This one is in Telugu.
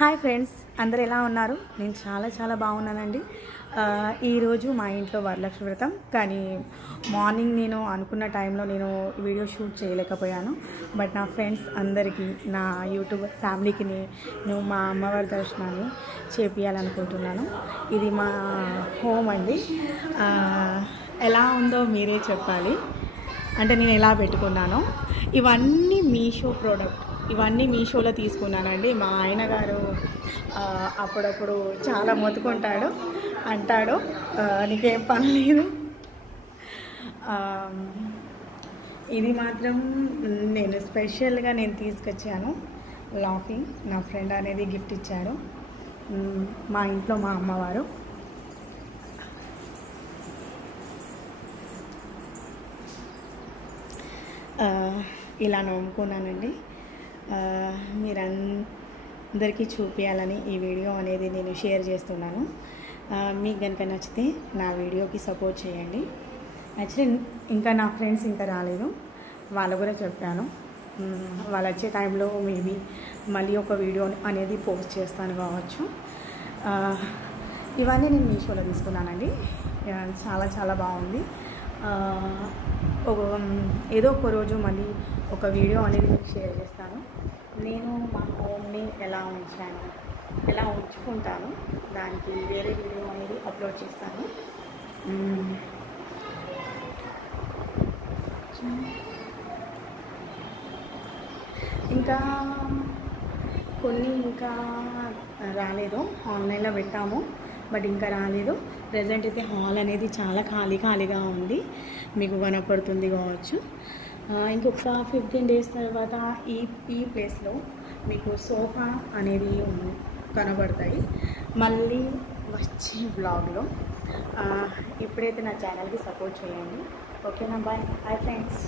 హాయ్ ఫ్రెండ్స్, అందరు ఎలా ఉన్నారు? నేను చాలా బాగున్నానండి. ఈరోజు మా ఇంట్లో వరలక్ష్మి వ్రతం, కానీ మార్నింగ్ నేను అనుకున్న టైంలో నేను వీడియో షూట్ చేయలేకపోయాను. బట్ నా ఫ్రెండ్స్ అందరికీ, నా యూట్యూబ్ ఫ్యామిలీకి నేను మా అమ్మవారి దర్శనాన్ని చేపియాలనుకుంటున్నాను. ఇది మా హోమ్ అండి. ఎలా ఉందో మీరే చెప్పాలి. అంటే నేను ఎలా పెట్టుకున్నానో, ఇవన్నీ మీషో ప్రోడక్ట్, ఇవన్నీ మీషోలో తీసుకున్నానండి. మా ఆయన గారు అప్పుడప్పుడు చాలా మొత్తుకుంటాడు, అంటాడు నీకేం పని లేదు. ఇది మాత్రం నేను స్పెషల్గా తీసుకొచ్చాను. లాఫింగ్ నా ఫ్రెండ్ అనేది గిఫ్ట్ ఇచ్చాడు. మా ఇంట్లో మా అమ్మవారు. ఇలా నమ్ముకున్నానండి. మీరందరికీ చూపించాలని ఈ వీడియో అనేది నేను షేర్ చేస్తున్నాను. మీకు కనుక నచ్చితే నా వీడియోకి సపోర్ట్ చేయండి. యాక్చువల్లీ ఇంకా నా ఫ్రెండ్స్ ఇంకా రాలేదు, వాళ్ళు కూడా చెప్పాను. వాళ్ళు వచ్చే టైంలో మేబీ మళ్ళీ ఒక వీడియో అనేది పోస్ట్ చేస్తాను కావచ్చు. ఇవన్నీ నేను మీషోలో తీసుకున్నానండి. చాలా బాగుంది. ఏదో ఒక రోజు మళ్ళీ ఒక వీడియో అనేది మీకు షేర్ చేస్తాను. నేను మా హోమ్ని ఎలా ఉంచుకుంటాను, దానికి వేరే వీడియో అనేది అప్లోడ్ చేస్తాను. ఇంకా కొన్ని రాలేదు, ఆన్లైన్లో పెట్టాము బట్ ఇంకా రాలేదు. ప్రజెంట్ అయితే హాల్ అనేది చాలా ఖాళీగా ఉంది, మీకు కనపడుతుంది కావచ్చు. ఇంకొక 15 days తర్వాత ఈ ప్లేస్లో మీకు సోఫా అనేది కనబడతాయి మళ్ళీ వచ్చే బ్లాగ్లో. ఇప్పుడైతే నా ఛానల్కి సపోర్ట్ చేయండి. ఓకేనా? Bye friends.